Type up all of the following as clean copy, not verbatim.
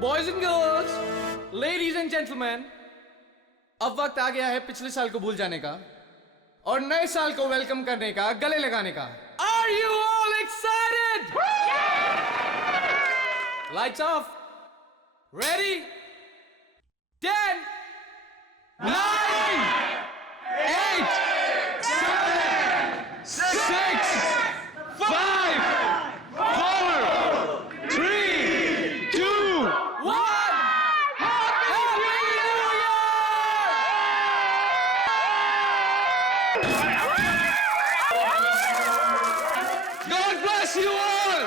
Boys and girls, ladies and gentleman, अब वक्त आ गया है पिछले साल को भूल जाने का और नए साल को वेलकम करने का, गले लगाने का। Are you all excited? Lights off, ready, 10, 9, 8, 7, 6, 5, 4, 3, 2, 1. Happy New Year! God bless you all!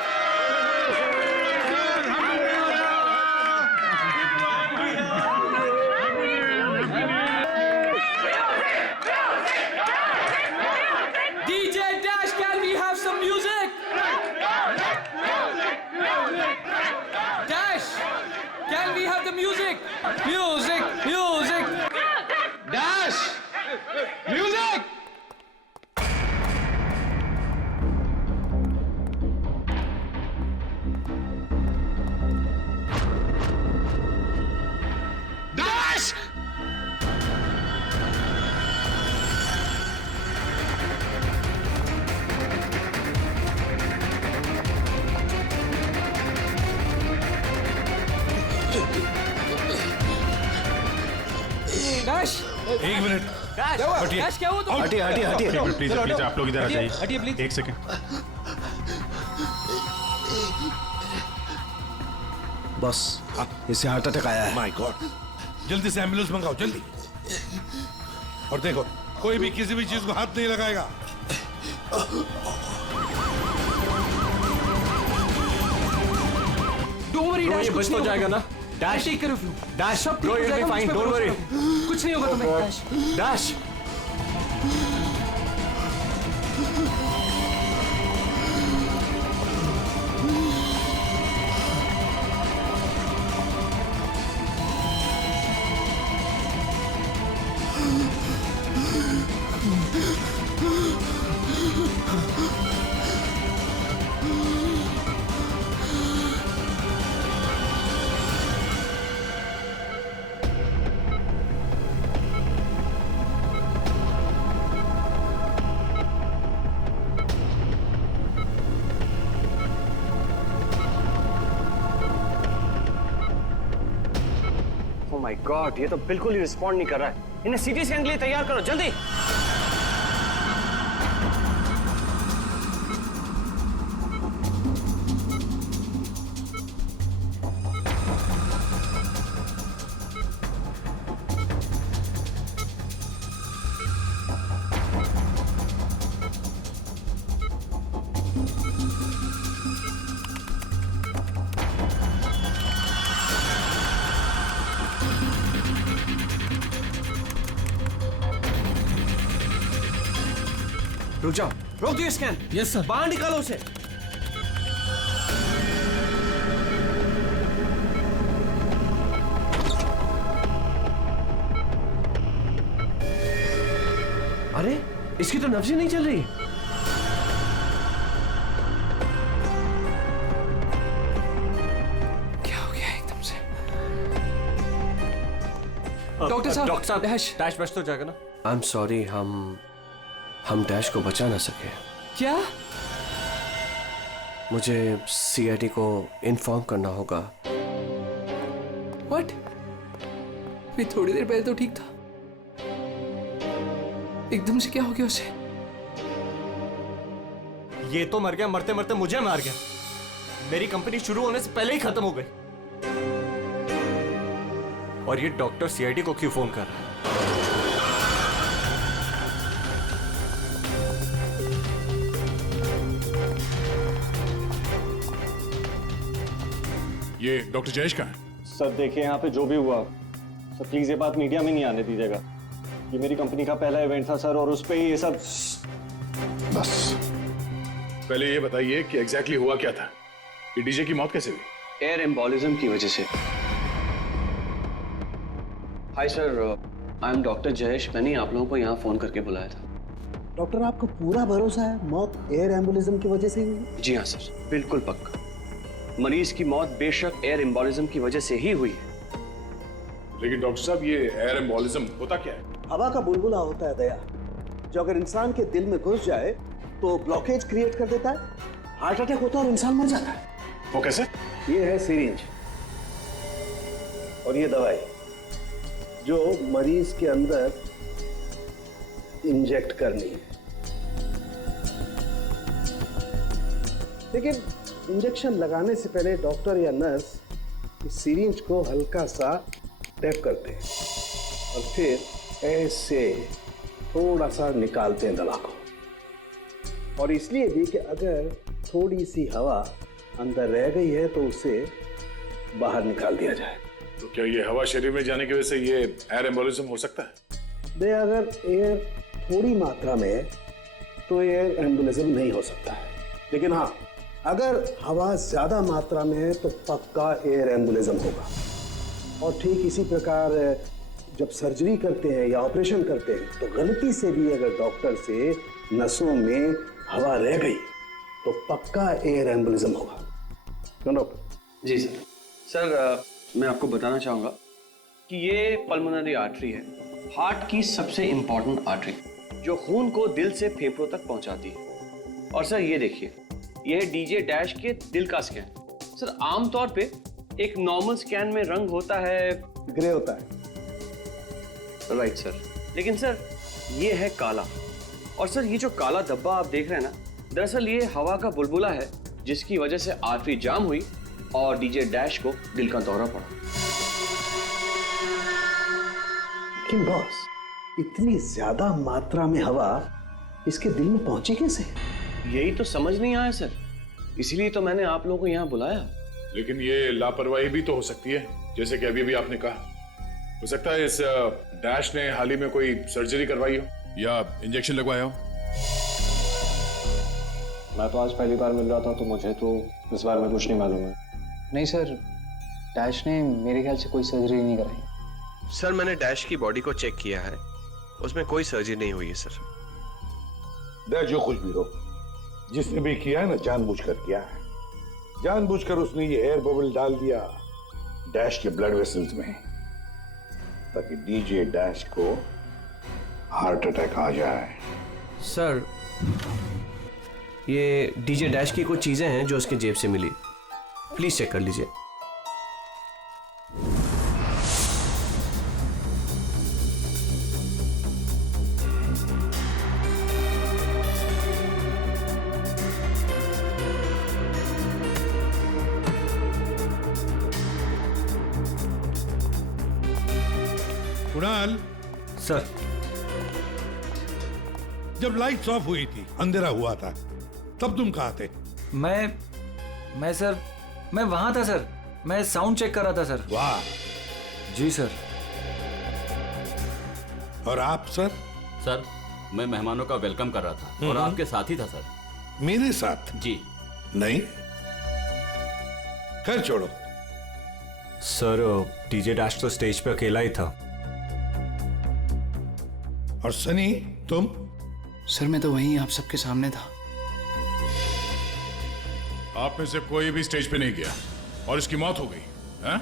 DJ Dash, can we have some music? Dash, can we have the music? Music, music. Dash, music. Dash! Dash! एक minute. Dash! हटिए। Dash, क्या हुआ तुम? हटिए हटिए हटिए please please आप लोग इधर आ जाइए। हटिए, please. एक सेकंड। बॉस, इसे हार्ट अटैक आया है। माय गॉड, जल्दी से एम्बुलेंस मंगाओ, जल्दी। और देखो, कोई भी किसी भी चीज को हाथ नहीं लगाएगा। Don't worry, Dash, ये कुछ बच नहीं तो जाएगा होगा। ना? Dash, Take care of you. Dash, सब ठीक bro, हो you'll be जाएगा, fine, मुझ पे don't भरोसा worry. करो। कुछ नहीं होगा तुम्हें, Dash. Dash. Oh my God, ये तो बिल्कुल ही रिस्पॉन्ड नहीं कर रहा है। इन्हें सीटी स्कैन के लिए तैयार करो, जल्दी। रुक जाओ, रोक दियो स्कैन। Yes, sir. बाहर निकालो उसे। अरे, इसकी तो नब्ज़ ही नहीं चल रही। क्या हो गया एकदम से? डॉक्टर साहब, डॉक्टर साहब, डैश। डैश बच तो जाएगा ना? आई एम सॉरी, हम डैश को बचा ना सके। क्या? मुझे सीआईडी को इन्फॉर्म करना होगा। What? ये थोड़ी देर पहले तो ठीक था, एकदम से क्या हो गया उसे? ये तो मर गया, मरते मरते मुझे मार गया। मेरी कंपनी शुरू होने से पहले ही खत्म हो गई। और ये डॉक्टर सीआईडी को क्यों फोन कर रहा है? ये डॉक्टर जयेश का है। सर देखिए, यहाँ पे जो भी हुआ सर, प्लीज ये बात मीडिया में नहीं आने दीजिएगा। ये मेरी कंपनी का पहला इवेंट था सर, और उस पे ही ये सब। बस पहले ये बताइए कि एग्जैक्टली हुआ क्या था? ये डीजे की मौत कैसे हुई? एयर एम्बोलिज्म की वजह से। Hi sir, I am doctor Jayesh. मैंने आप लोगों को यहाँ फोन करके बुलाया था। डॉक्टर, आपको पूरा भरोसा है मौत एयर एम्बुलिज्म की वजह से हुई? जी हाँ सर, बिल्कुल पक्का। मरीज की मौत बेशक एयर एम्बोलिज्म की वजह से ही हुई है। लेकिन डॉक्टर साहब, ये एयर एम्बोलिज्म होता क्या है? हवा का बुलबुला होता है दया, जो अगर इंसान के दिल में घुस जाए तो ब्लॉकेज क्रिएट कर देता है, हार्ट अटैक होता है और इंसान मर जाता है। वो कैसे? ये है सिरिंज और ये दवाई जो मरीज के अंदर इंजेक्ट करनी है। लेकिन इंजेक्शन लगाने से पहले डॉक्टर या नर्स इस सिरिंज को हल्का सा टैप करते हैं और फिर ऐसे थोड़ा सा निकालते हैं दवा को। और इसलिए भी कि अगर थोड़ी सी हवा अंदर रह गई है तो उसे बाहर निकाल दिया जाए। तो क्या ये हवा शरीर में जाने की वजह से ये एयर एम्बोलिज्म हो सकता है? दे अगर एयर थोड़ी मात्रा में है तो एयर एम्बोलिज्म नहीं हो सकता है, लेकिन हाँ, अगर हवा ज्यादा मात्रा में है तो पक्का एयर एम्बोलिज्म होगा। और ठीक इसी प्रकार जब सर्जरी करते हैं या ऑपरेशन करते हैं तो गलती से भी अगर डॉक्टर से नसों में हवा रह गई तो पक्का एयर एम्बोलिज्म होगा। क्यों डॉक्टर? जी सर। सर मैं आपको बताना चाहूंगा कि ये पल्मोनरी आर्टरी है, हार्ट की सबसे इंपॉर्टेंट आर्टरी जो खून को दिल से फेफड़ों तक पहुंचाती है। और सर ये देखिए, ये है डीजे डैश के दिल का स्कैन। सर आमतौर पे एक नॉर्मल स्कैन में रंग होता है, ग्रे होता है। राइट सर, लेकिन सर ये है काला। और सर ये जो काला धब्बा आप देख रहे हैं ना, दरअसल ये हवा का बुलबुला है जिसकी वजह से आर्टरी जाम हुई और डीजे डैश को दिल का दौरा पड़ा। लेकिन बॉस, इतनी ज्यादा मात्रा में हवा इसके दिल में पहुंची कैसे? यही तो समझ नहीं आया सर, इसीलिए तो मैंने आप लोगों को यहाँ बुलाया। लेकिन ये लापरवाही भी तो हो सकती है, जैसे कि अभी आप ने कहा। हो सकता है इस डैश ने हाल ही में कोई सर्जरी करवाई हो या इंजेक्शन लगवाया हो। मैं तो आज पहली बार मिल रहा था तो मुझे तो इस बारे में कुछ नहीं मालूम है। नहीं सर, डैश ने मेरे ख्याल से कोई सर्जरी नहीं कराई। सर मैंने डैश की बॉडी को चेक किया है, उसमें कोई सर्जरी नहीं हुई है सर। डैश जो कुछ भी हो, जिसने भी किया है ना, जानबूझकर किया है। जानबूझकर उसने ये एयर बबल डाल दिया डैश के ब्लड वेसल्स में, ताकि डीजे डैश को हार्ट अटैक आ जाए। सर ये डीजे डैश की कुछ चीजें हैं जो उसके जेब से मिली, प्लीज चेक कर लीजिए। कुणाल, सर जब लाइट्स ऑफ हुई थी, अंधेरा हुआ था, तब तुम कहाँ थे? मैं सर, मैं वहां था सर। मैं साउंड चेक कर रहा था सर। वाह। जी सर। और आप सर? सर मैं मेहमानों का वेलकम कर रहा था और आपके साथ ही था सर। मेरे साथ? जी नहीं, खैर छोड़ो। सर डीजे डैश तो स्टेज पे अकेला ही था। और सनी, तुम? सर मैं तो वहीं आप सबके सामने था। आप में से कोई भी स्टेज पे नहीं गया और इसकी मौत हो गई है?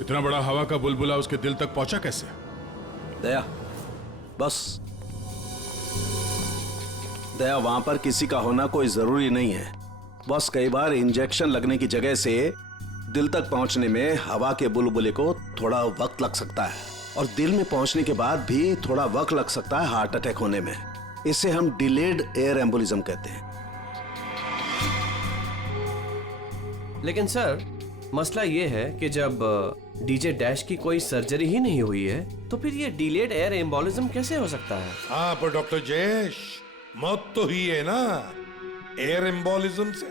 इतना बड़ा हवा का बुलबुला उसके दिल तक पहुंचा कैसे? दया, बस दया, वहां पर किसी का होना कोई जरूरी नहीं है। बस कई बार इंजेक्शन लगने की जगह से दिल तक पहुंचने में हवा के बुलबुले को थोड़ा वक्त लग सकता है, और दिल में पहुंचने के बाद भी थोड़ा वक्त लग सकता है हार्ट अटैक होने में। इसे हम डिलेड एयर एम्बोलिज्म कहते हैं। लेकिन सर मसला ये है कि जब डीजे डैश की कोई सर्जरी ही नहीं हुई है तो फिर ये डिलेड एयर एम्बोलिज्म कैसे हो सकता है? हाँ, पर डॉक्टर जयेश, मौत तो हुई है ना एयर एम्बोलिज्म से।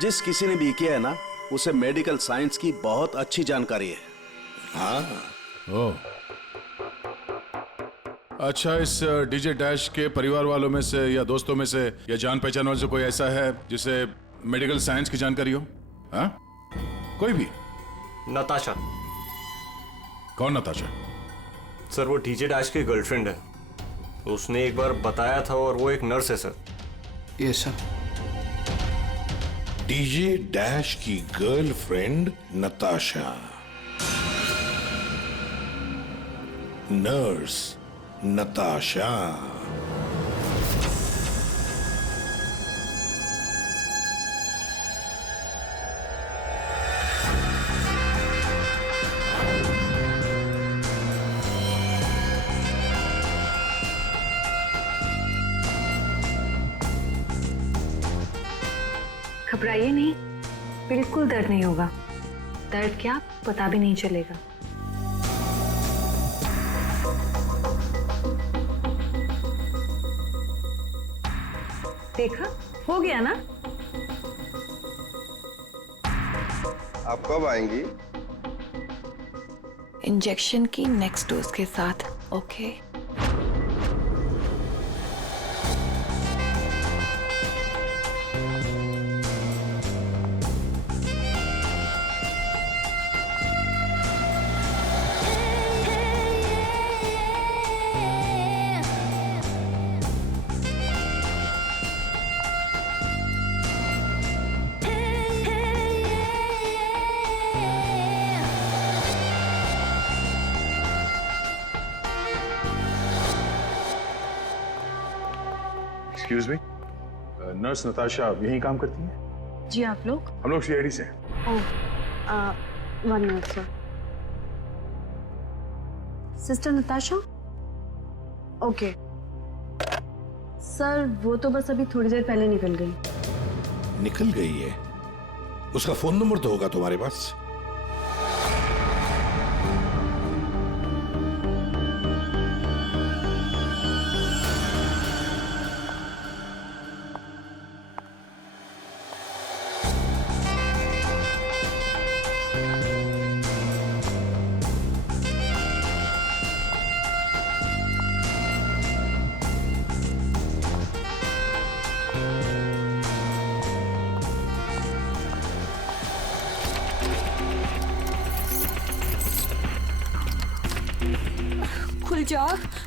जिस किसी ने भी किया है ना, उसे मेडिकल साइंस की बहुत अच्छी जानकारी है। हाँ। ओह, अच्छा, इस डीजे डैश के परिवार वालों में से या दोस्तों में से या जान पहचान वाले से कोई ऐसा है जिसे मेडिकल साइंस की जानकारी हो? हाँ, कोई भी? नताशा। कौन नताशा? सर वो डीजे डैश की गर्लफ्रेंड है। उसने एक बार बताया था और वो एक नर्स है sir. Yes sir. DJ dash की गर्लफ्रेंड नताशा, नर्स नताशा। घबराइए नहीं, बिल्कुल दर्द नहीं होगा। दर्द क्या, पता भी नहीं चलेगा। देखा, हो गया ना। आप कब आएंगी? इंजेक्शन की नेक्स्ट डोज के साथ। Okay. Excuse me, nurse Natasha यहीं काम करती है? जी, आप लोग? हम लोग सीआईडी से हैं। ओह, 1 minute sir. Sister Natasha? Okay sir, वो तो बस अभी थोड़ी देर पहले निकल गई। निकल गई है? उसका फोन नंबर तो होगा तुम्हारे पास?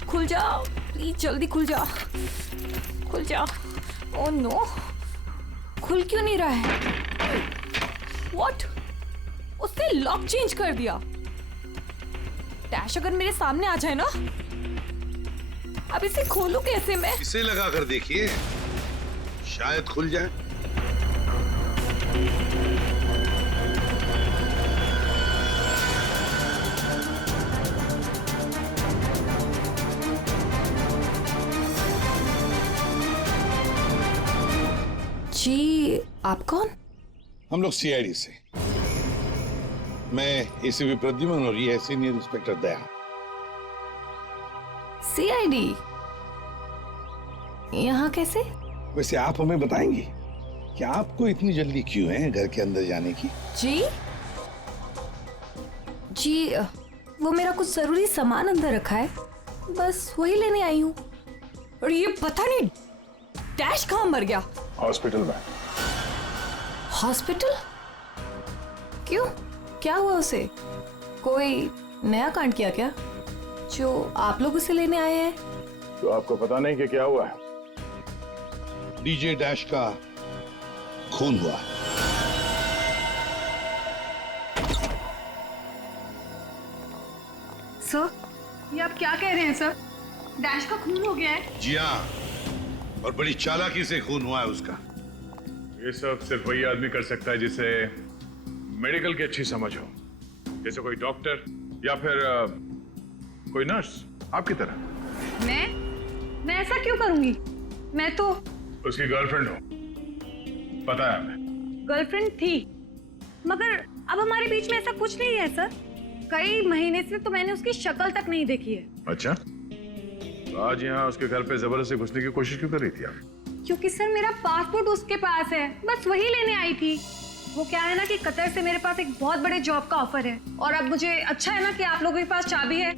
खुल जाओ प्लीज, जल्दी खुल जाओ, खुल जाओ। ओह नो, खुल क्यों नहीं रहा है? व्हाट? उसने लॉक चेंज कर दिया। डैश अगर मेरे सामने आ जाए ना, अब इसे खोलूं कैसे मैं? इसे लगा कर देखिए, शायद खुल जाए। जी, आप कौन? हम लोग सीआईडी से। मैं एसीपी प्रद्युमन और ये है सीनियर इंस्पेक्टर दया। सीआईडी यहाँ कैसे? वैसे आप हमें बताएंगी कि आपको इतनी जल्दी क्यों है घर के अंदर जाने की? जी, वो मेरा कुछ जरूरी सामान अंदर रखा है, बस वही लेने आई हूँ। और ये पता नहीं डैश कहाँ मर गया? हॉस्पिटल में। हॉस्पिटल? क्यों, क्या हुआ उसे? कोई नया कांड किया क्या जो आप लोग उसे लेने आए हैं? तो आपको पता नहीं कि क्या हुआ है? डीजे डैश का खून हुआ। सर, ये आप क्या कह रहे हैं सर? डैश का खून हो गया है? जी हाँ, और बड़ी चालाकी से खून हुआ है उसका। ये सब सिर्फ वही आदमी कर सकता है जिसे मेडिकल की अच्छी समझ हो, जैसे कोई डॉक्टर या फिर कोई नर्स आपकी तरह। मैं ऐसा क्यों करूंगी? मैं तो उसकी गर्लफ्रेंड हो, पता है हमें। गर्लफ्रेंड थी, मगर अब हमारे बीच में ऐसा कुछ नहीं है सर। कई महीने से तो मैंने उसकी शक्ल तक नहीं देखी है। अच्छा, तो आज यहाँ उसके घर पे जबरदस्ती घुसने की कोशिश क्यों कर रही थी आप? क्योंकि सर मेरा पासपोर्ट उसके पास है, बस वही लेने आई थी। वो क्या है ना कि कतर से मेरे पास एक बहुत बड़े जॉब का ऑफर है, और अब मुझे अच्छा है ना कि आप लोगों के पास चाबी है,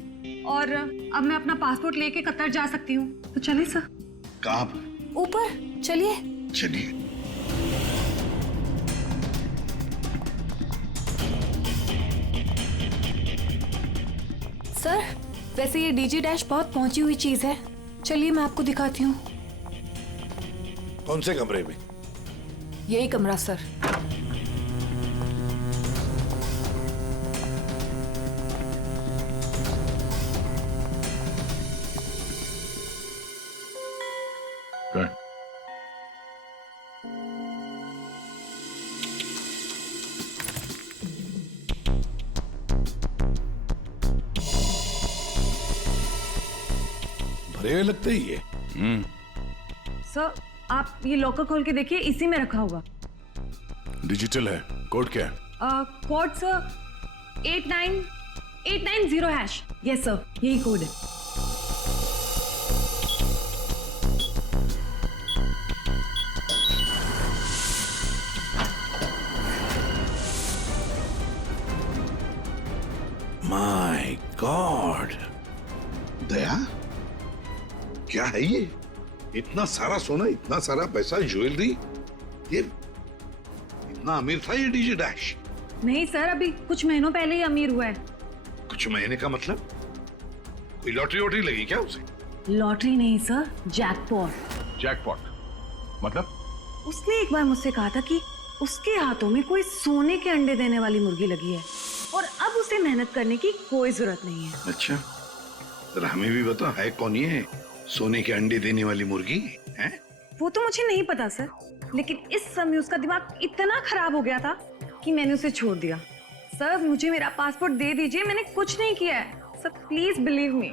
और अब मैं अपना पासपोर्ट लेके कतर जा सकती हूँ। तो चलिए सर। कहाँ पर? ऊपर चलिए। चलिए। सर, वैसे ये डीजे डैश बहुत पहुंची हुई चीज है, चलिए मैं आपको दिखाती हूँ। कौन से कमरे में? यही कमरा सर। मरे हुए लगते ही ये। सर आप ये लॉकर खोल के देखिए, इसी में रखा होगा। डिजिटल है, कोड क्या है? Code sir 89890#। यस सर, यही कोड है। माय गॉड, दया क्या है ये? इतना सारा सोना, इतना सारा पैसा, ज्वेलरी, ये इतना अमीर था ये डीजे डैश? नहीं सर, अभी कुछ महीनों पहले ही अमीर हुआ है। कुछ महीने का मतलब? कोई लॉटरी वॉटरी लगी क्या उसे? लॉटरी नहीं सर, जैकपॉट। जैकपॉट मतलब? उसने एक बार मुझसे कहा था कि उसके हाथों में कोई सोने के अंडे देने वाली मुर्गी लगी है और अब उसे मेहनत करने की कोई जरूरत नहीं है। अच्छा, जरा हमें भी बता, है कौन ये सोने के अंडे देने वाली मुर्गी है? वो तो मुझे नहीं पता सर, लेकिन इस समय उसका दिमाग इतना खराब हो गया था कि मैंने उसे छोड़ दिया। सर मुझे मेरा पासपोर्ट दे दीजिए, मैंने कुछ नहीं किया है sir, please believe me.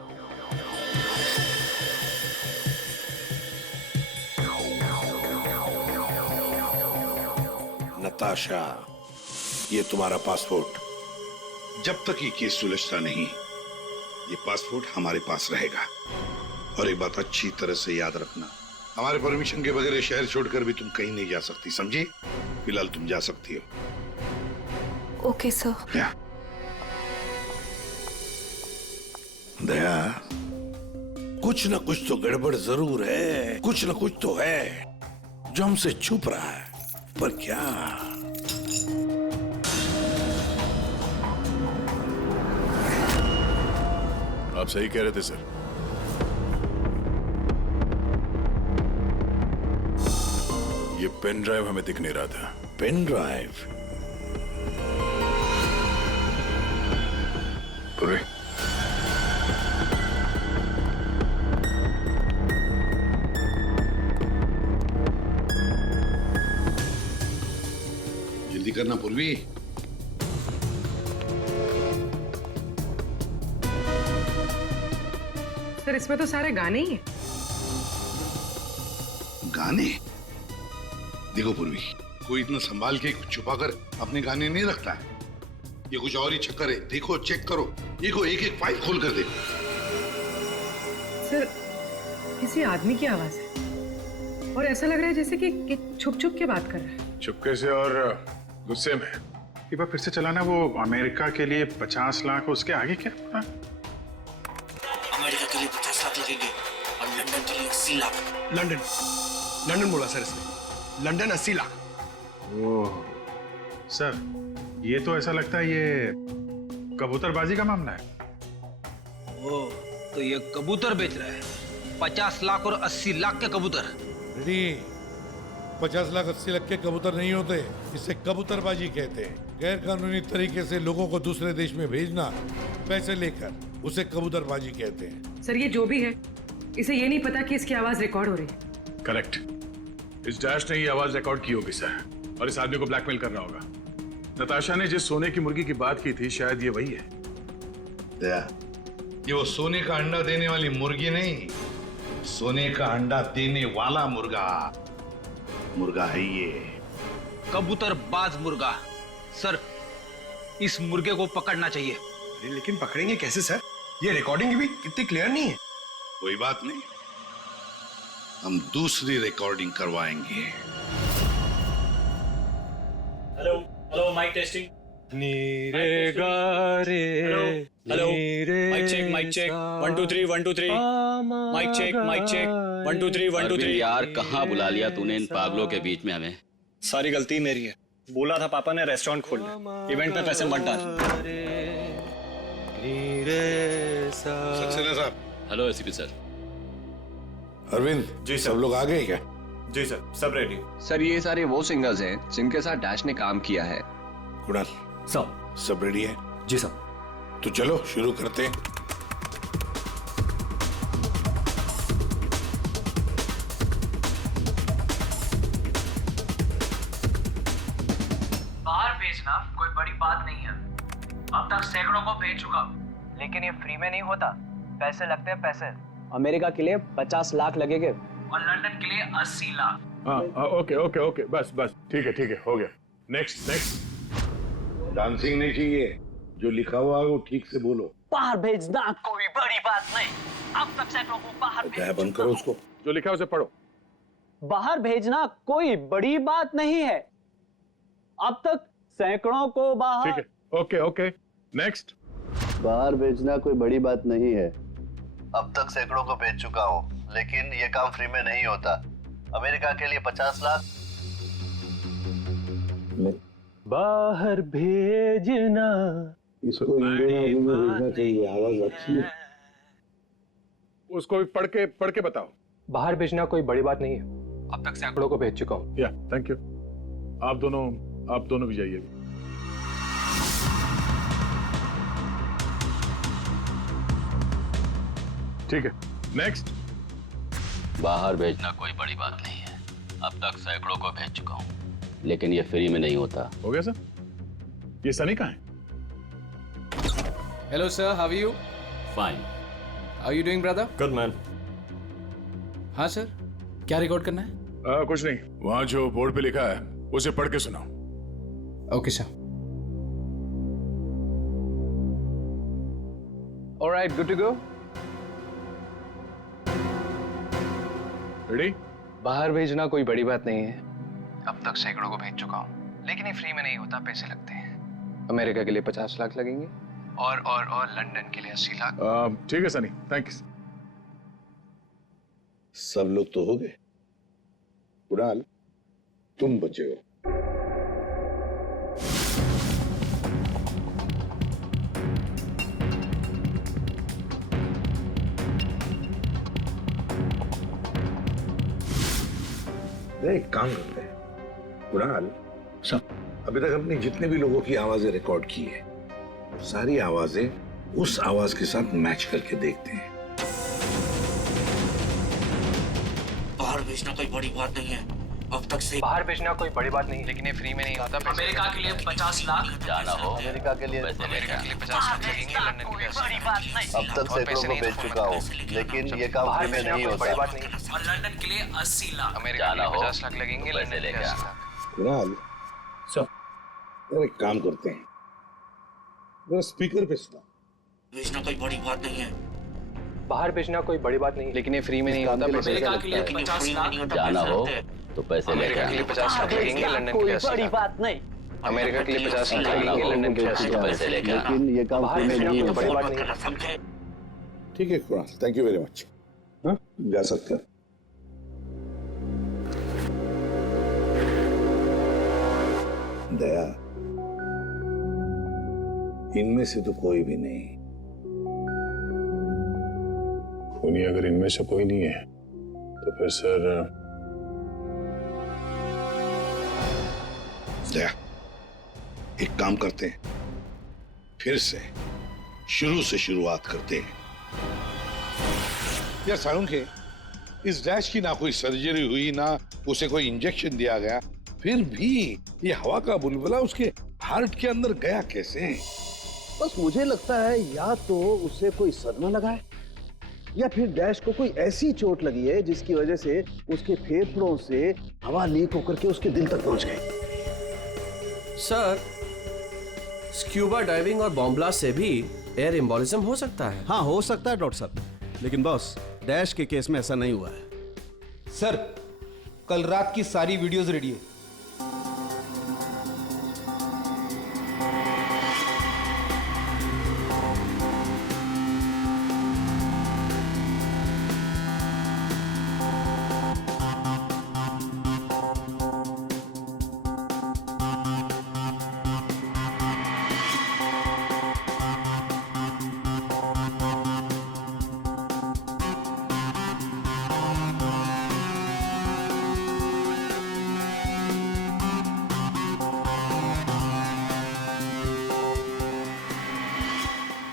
Natasha, ये तुम्हारा पासपोर्ट। जब तक ये केस सुलझता नहीं, ये पासपोर्ट हमारे पास रहेगा। और एक बात अच्छी तरह से याद रखना, हमारे परमिशन के बगैर शहर छोड़कर भी तुम कहीं नहीं जा सकती, समझी? फिलहाल तुम जा सकती हो। Okay sir. दया, कुछ ना कुछ तो गड़बड़ जरूर है, कुछ ना कुछ तो है जो हमसे छुप रहा है, पर क्या? आप सही कह रहे थे सर। ये पेन ड्राइव हमें दिख नहीं रहा था। Pen drive? पूरे जल्दी करना पूर्वी। सर इसमें तो सारे गाने ही हैं। गाने? देखो पूर्वी, कोई इतना संभाल के छुपा कर अपने गाने नहीं रखता है। ये कुछ और ही चक्कर है। देखो, चेक करो, देखो, एक एक फाइल खोल कर देखो। सर किसी आदमी की आवाज है और ऐसा लग रहा है जैसे कि छुप छुप के बात कर रहा है। चुपके से और गुस्से में। एक बार फिर से चलाना। वो अमेरिका के लिए 50 लाख, उसके आगे क्या? हाँ? अमेरिका के लिए 50 लाख लगेंगे और लंदन के लिए 80 लाख। लंदन बोला सर इसने। लंदन 80 लाख। ओह सर, ये तो ऐसा लगता है ये कबूतरबाजी का मामला है। ओ, तो ये कबूतर बेच रहा है। 50 लाख और 80 लाख के कबूतर। 50 लाख 80 लाख के कबूतर नहीं होते, इसे कबूतरबाजी कहते हैं। गैर कानूनी तरीके से लोगों को दूसरे देश में भेजना पैसे लेकर, उसे कबूतरबाजी कहते हैं। सर ये जो भी है, इसे ये नहीं पता कि इसकी आवाज रिकॉर्ड हो रही है। करेक्ट। इस डैश ने ये आवाज रिकॉर्ड की होगी सर, और इस आदमी को ब्लैकमेल कर रहा होगा। नताशा ने जिस सोने की मुर्गी की बात की थी, शायद ये वही है। दया, ये वो सोने का अंडा देने वाली मुर्गी नहीं, सोने का अंडा देने वाला मुर्गा है ये। कबूतरबाज मुर्गा। सर इस मुर्गे को पकड़ना चाहिए। लेकिन पकड़ेंगे कैसे सर? ये रिकॉर्डिंग भी इतनी क्लियर नहीं है। कोई बात नहीं, हम दूसरी रिकॉर्डिंग करवाएंगे। Hello hello, mic testing. नीरे गारे। Hello, mic check 1 2 3 1 2 3। Mic check 1 2 3 1 2 3। यार कहाँ बुला लिया तूने इन पागलों के बीच में हमें? सारी गलती मेरी है। बोला था पापा ने रेस्टोरेंट खोलना, इवेंट पे पैसे मत डाल। सक्सेना साहब। Hello ACP sir. Arvind ji, सब लोग आ गए क्या? जी सर, सब रेडी। सर ये सारे वो सिंगर्स हैं जिनके साथ डैश ने काम किया है। कुणाल, सब रेडी है? जी सर। तो चलो शुरू करते हैं। बाहर भेजना कोई बड़ी बात नहीं है। अब तक सैकड़ों को भेज चुका, लेकिन ये फ्री में नहीं होता। पैसे लगते हैं पैसे, अमेरिका के लिए 50 लाख लगेंगे और लंदन के लिए 80 लाख। हाँ ओके ओके ओके, बस बस ठीक है हो गया। Next next. डांसिंग नहीं चाहिए, जो लिखा हुआ है वो ठीक से बोलो। बाहर भेजना कोई बड़ी बात नहीं, अब तक सैकड़ों को बाहर बंद करो उसको, जो लिखा है उसे पढ़ो। बाहर भेजना कोई बड़ी बात नहीं है, अब तक सैकड़ों को बाहर। ठीक है ओके ओके नेक्स्ट। बाहर भेजना कोई बड़ी बात नहीं है, अब तक सैकड़ों को भेज चुका हूँ, लेकिन ये काम फ्री में नहीं होता। अमेरिका के लिए 50 लाख। बाहर भेजना, इसको इंडियन में भेजना चाहिए, आवाज अच्छी है। उसको भी पढ़ के बताओ। बाहर भेजना कोई बड़ी बात नहीं है, अब तक सैकड़ों को भेज चुका हूँ। या थैंक यू। आप दोनों भी जाइए। ठीक है नेक्स्ट। बाहर भेजना कोई बड़ी बात नहीं है, अब तक सैकड़ों को भेज चुका हूँ, लेकिन ये फ्री में नहीं होता। हो गया सर? ये सनी कहाँ है? Hello sir, how are you? Fine. How are you doing brother? Good man. हाँ सर, क्या रिकॉर्ड करना है? कुछ नहीं, वहां जो बोर्ड पे लिखा है उसे पढ़ के सुनाओ। Okay sir. Alright, good to go. Ready? बाहर भेजना कोई बड़ी बात नहीं है, अब तक सैकड़ों को भेज चुका हूँ, लेकिन ये फ्री में नहीं होता, पैसे लगते हैं। अमेरिका के लिए 50 लाख लगेंगे और लंदन के लिए 80 लाख। ठीक है सनी, थैंक्स। सब लोग तो हो गए, कुणाल तुम बचे हो। एक काम करते हैं कुणाल, अभी तक हमने जितने भी लोगों की आवाजें रिकॉर्ड की है, सारी आवाजें उस आवाज के साथ मैच करके देखते हैं। बाहर भेजना कोई बड़ी बात नहीं है, अब तक से बाहर भेजना कोई बड़ी बात नहीं, लेकिन ये फ्री में नहीं होता। अमेरिका के लिए 50 लाख। जाना हो अमेरिका के लिए 50 लाख लगेंगे, लंदन के लिए 80 लाख। अब तक सैकड़ों को भेज चुका हूँ, लेकिन ये काम फ्री में नहीं होता। बड़ी बात नहीं, और लंदन के लिए 80 लाख। अमेरिका के लिए 50 लाख लगेंगे, लंदन के लिए 80 लाख। कुणाल एक काम करते हैं, जरा स्पीकर पे सुना। भेजना कोई बड़ी बात नहीं है, बाहर भेजना कोई बड़ी बात नहीं, लेकिन ये फ्री में नहीं होता। अमेरिका के लिए 50 लाख। जाना हो तो पैसे अमेरिका के लिए 50 लाख लगेंगे, लंदन के लिए 80 लाख। नहीं, अमेरिका के लिए 50 लाख लगेंगे, लंदन के लिए 80 लाख। पैसे लेकर लेकिन ये काम बाहर फ्री में भेजना नहीं कोई होता। बड़ी बात नहीं। समझे? ठीक है Kunal, thank you very much. हाँ जा सकते हैं। दया, इनमें से तो कोई भी नहीं। नहीं, अगर इनमें से कोई नहीं है तो फिर सर दया, एक काम करते हैं, फिर से शुरू से शुरुआत करते हैं। यार सारुंखे, इस डैश की ना कोई सर्जरी हुई, ना उसे कोई इंजेक्शन दिया गया, फिर भी ये हवा का बुलबुला उसके हार्ट के अंदर गया कैसे? बस मुझे लगता है या तो उसे कोई सदमा लगा है, या फिर डैश को कोई ऐसी चोट लगी है जिसकी वजह से उसके फेफड़ों से हवा लीक होकर के उसके दिल तक पहुंच गई। सर, स्क्यूबा डाइविंग और बॉम्ब ब्लास्ट से भी एयर एम्बोलिज्म हो सकता है। हाँ हो सकता है डॉक्टर साहब, लेकिन बॉस डैश के केस में ऐसा नहीं हुआ है। सर, कल रात की सारी वीडियोस रेडी है।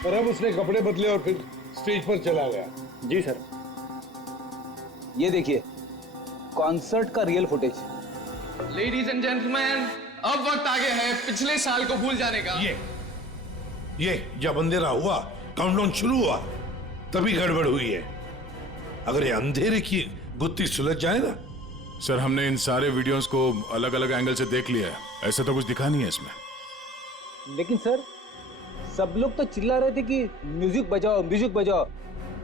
पर अब उसने कपड़े बदले और फिर स्टेज पर चला गया। जी सर। ये देखिए, कॉन्सर्ट का real footage. Ladies and gentleman, अब वक्त आ गया है पिछले साल को भूल जाने का। ये जब अंधेरा हुआ, काउंटडाउन शुरू हुआ, तभी गड़बड़ हुई है। अगर ये अंधेरे की गुत्थी सुलझ जाए ना। सर हमने इन सारे वीडियोस को अलग अलग एंगल से देख लिया है, ऐसा तो कुछ दिखा नहीं है इसमें। लेकिन सर सब लोग तो चिल्ला रहे थे कि म्यूजिक बजाओ,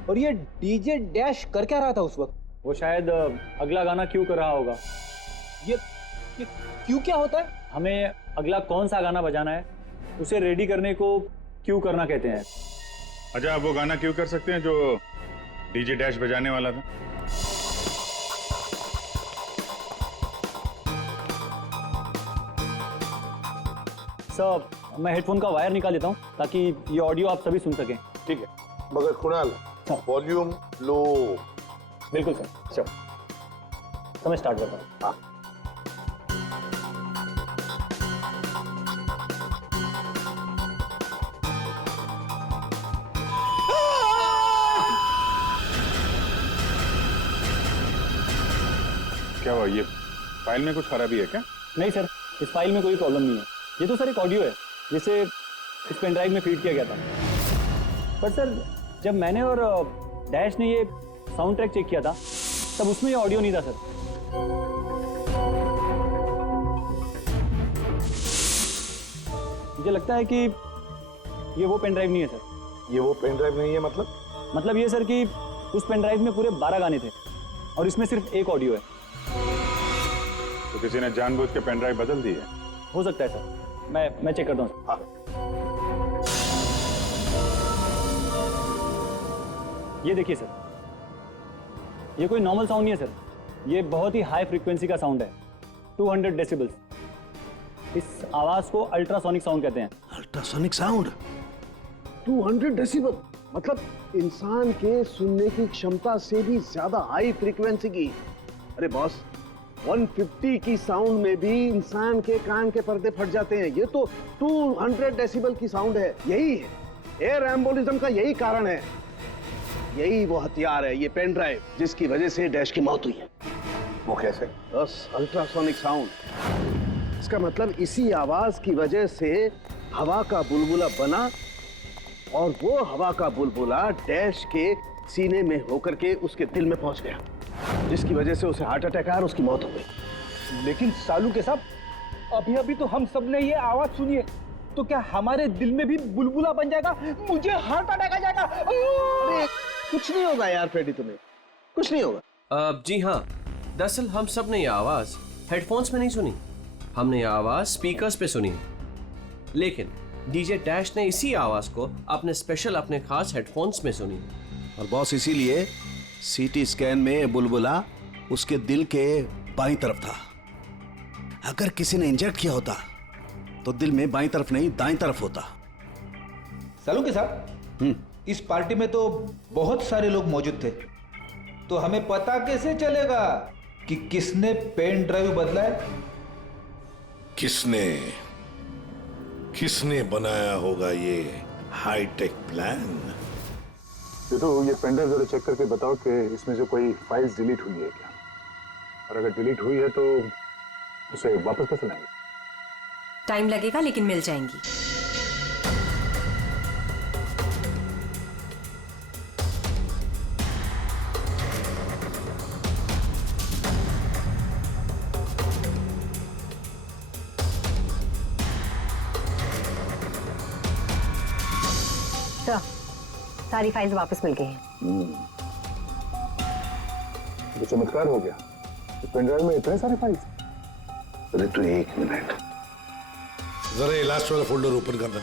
और ये डीजे डैश कर क्या रहा था उस वक्त? वो शायद अगला गाना क्यों कर रहा होगा। ये क्यों क्या होता है? हमें अगला कौन सा गाना बजाना है उसे रेडी करने को क्यों करना कहते हैं। अच्छा आप वो गाना क्यों कर सकते हैं जो डीजे डैश बजाने वाला था? सर मैं हेडफोन का वायर निकाल देता हूँ ताकि ये ऑडियो आप सभी सुन सकें। ठीक है, मगर कुणाल वॉल्यूम लो। बिल्कुल सर। चलो तो मैं स्टार्ट करता हूँ। हाँ। क्या हुआ, ये फाइल में कुछ खराबी है क्या? नहीं सर, इस फाइल में कोई प्रॉब्लम नहीं है। ये तो सर एक ऑडियो है जिसे इस पेन ड्राइव में फीड किया गया था। पर सर जब मैंने और डैश ने ये साउंड ट्रैक चेक किया था तब उसमें ये ऑडियो नहीं था सर। मुझे लगता है कि ये वो पेन ड्राइव नहीं है सर। ये वो पेन ड्राइव नहीं है मतलब ये सर कि उस पेन ड्राइव में पूरे 12 गाने थे और इसमें सिर्फ एक ऑडियो है। तो किसी ने जानबूझ के पेन ड्राइव बदल दी है? हो सकता है सर, मैं चेक करता हूँ। हाँ। ये देखिए सर, ये कोई नॉर्मल साउंड नहीं है सर, ये बहुत ही हाई फ्रीक्वेंसी का साउंड है, 200 डेसिबल्स। इस आवाज को अल्ट्रासोनिक साउंड कहते हैं। अल्ट्रासोनिक साउंड 200 डेसिबल, मतलब इंसान के सुनने की क्षमता से भी ज्यादा हाई फ्रीक्वेंसी की। अरे बॉस, 150 की साउंड में भी इंसान के कान के पर्दे फट जाते हैं। ये तो 200 डेसिबल की साउंड है। यही है एयर एम्बोलिज्म का, यही कारण है, यही वो हथियार है, ये पेन ड्राइव जिसकी वजह से डैश की मौत हुई है। वो कैसे? बस अल्ट्रासोनिक साउंड। इसका मतलब इसी आवाज की वजह से हवा का बुलबुला बना और वो हवा का बुलबुला डैश के सीने में होकर के उसके दिल में पहुंच गया, जिसकी वजह से उसे हार्ट अटैक आया और उसकी मौत हो गई। लेकिन सालू के साहब, अभी तो हम सब ने ये आवाज सुनी है, तो क्या हमारे दिल में भी बुलबुला बन जाएगा? मुझे हार्ट अटैक आ जाएगा। अरे कुछ नहीं होगा यार फ्रेडी, तुम्हें कुछ नहीं होगा। जी हाँ, दरअसल हम सब ने ये आवाज हेडफोन्स में नहीं सुनी, हमने ये आवाज स्पीकर्स पे सुनी। लेकिन डीजे डैश ने इसी आवाज को अपने खास हेडफोन्स में सुनी। और बॉस इसीलिए सीटी स्कैन में बुलबुला उसके दिल के बाईं तरफ था। अगर किसी ने इंजेक्ट किया होता तो दिल में बाईं तरफ नहीं दाईं तरफ होता। सालू के साहब, इस पार्टी में तो बहुत सारे लोग मौजूद थे, तो हमें पता कैसे चलेगा कि किसने पेन ड्राइव बदला है? किसने बनाया होगा ये हाईटेक प्लान? ये पेन ड्राइव जरा चेक करके बताओ कि इसमें से कोई फाइल्स डिलीट हुई है क्या, और अगर डिलीट हुई है तो उसे वापस कैसे लाएंगे? टाइम लगेगा लेकिन मिल जाएंगी। सारी फाइल्स वापस मिल गई हैं। तो चमत्कार हो गया, इस पेन ड्राइव में इतने सारे फाइल्स। अरे तो एक मिनट, जरा ये लास्ट वाला फोल्डर ओपन करना,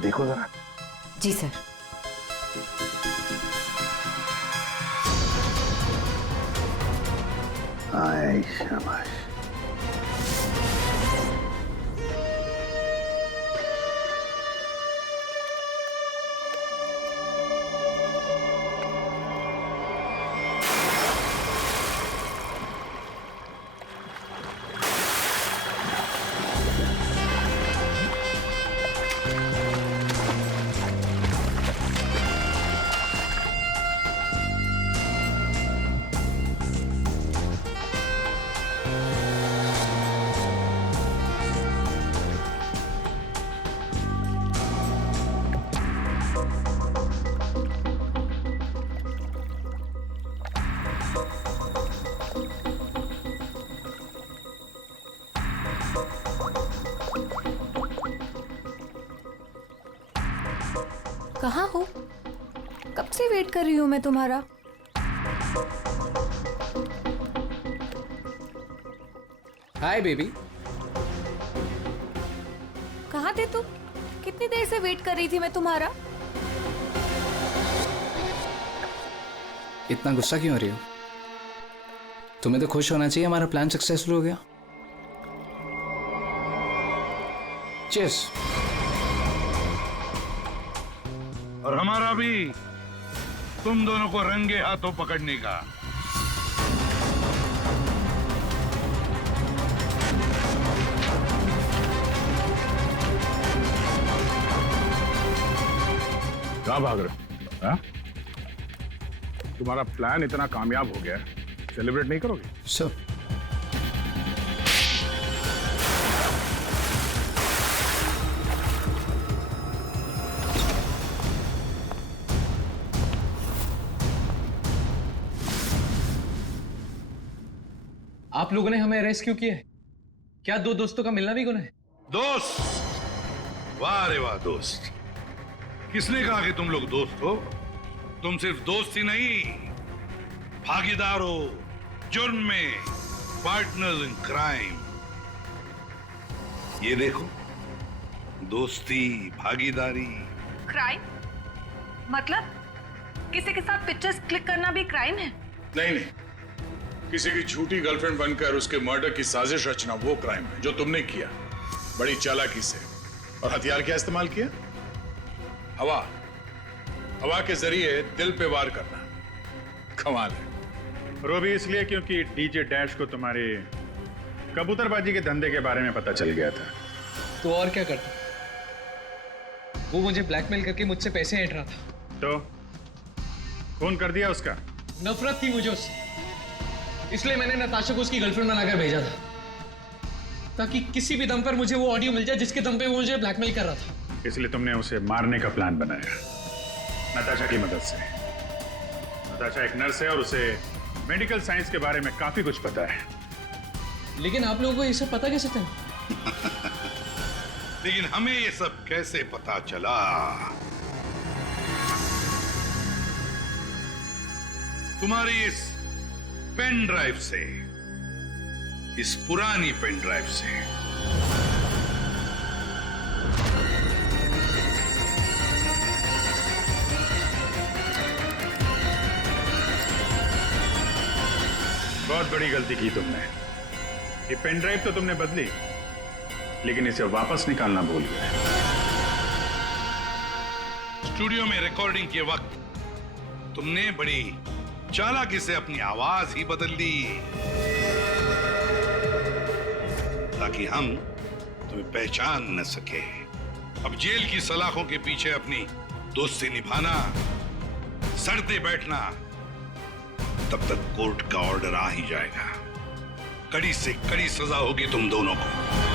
देखो जरा। जी सर। आए शाबाश। कहाँ हो? कब से वेट कर रही हूँ मैं तुम्हारा। Hi baby. कहाँ थे तुम? कितनी देर से वेट कर रही थी मैं तुम्हारा। इतना गुस्सा क्यों हो रही हो? तुम्हें तो खुश होना चाहिए, हमारा प्लान सक्सेसफुल हो गया। चीयर्स। और हमारा भी तुम दोनों को रंगे हाथों पकड़ने का। कहाँ भाग रहे हो? हाँ? तुम्हारा प्लान इतना कामयाब हो गया, सेलिब्रेट नहीं करोगे? सर आप लोगों ने हमें अरेस्ट क्यों किया है? क्या दो दोस्तों का मिलना भी गुनाह है? दोस्त? वाह रे वाह दोस्त। किसने कहा कि तुम लोग दोस्त हो? तुम सिर्फ दोस्त ही नहीं, भागीदार हो जुर्म में, पार्टनर्स इन क्राइम। ये देखो, दोस्ती, भागीदारी। क्राइम? मतलब किसी के साथ पिक्चर्स क्लिक करना भी क्राइम है? नहीं नहीं, किसी की झूठी गर्लफ्रेंड बनकर उसके मर्डर की साजिश रचना वो क्राइम है जो तुमने किया, बड़ी चालाकी से। और हथियार क्या इस्तेमाल किया? हवा। हवा के जरिए दिल पे वार करना कमाल है। और वो भी इसलिए क्योंकि डीजे डैश को तुम्हारे कबूतरबाजी के धंधे के बारे में पता चल गया था। तो और क्या करता? वो मुझे ब्लैकमेल करके मुझसे पैसे ऐंठ रहा था। तो खून कर दिया उसका? नफरत थी मुझे उससे, इसलिए मैंने नताशा को उसकी गर्लफ्रेंड बनाकर भेजा था, ताकि किसी भी दम पर मुझे वो ऑडियो मिल जाए जिसके दम पे वो मुझे ब्लैकमेल कर रहा था। इसलिए तुमने उसे मारने का प्लान बनाया नताशा की मदद से। नताशा एक नर्स है और उसे मेडिकल साइंस के बारे में काफी कुछ पता है। लेकिन आप लोगों को ये सब पता कैसे चला? लेकिन हमें ये सब कैसे पता चला? तुम्हारी इस पेन ड्राइव से, इस पुरानी पेन ड्राइव से। बहुत बड़ी गलती की तुमने। ये पेन ड्राइव तो तुमने बदली, लेकिन इसे वापस निकालना भूल गए। स्टूडियो में रिकॉर्डिंग के वक्त तुमने बड़ी चालाकी से अपनी आवाज ही बदल दी, ताकि हम तुम्हें पहचान न सके। अब जेल की सलाखों के पीछे अपनी दोस्ती निभाना, सड़ते बैठना, तब तक कोर्ट का ऑर्डर आ ही जाएगा। कड़ी से कड़ी सजा होगी तुम दोनों को।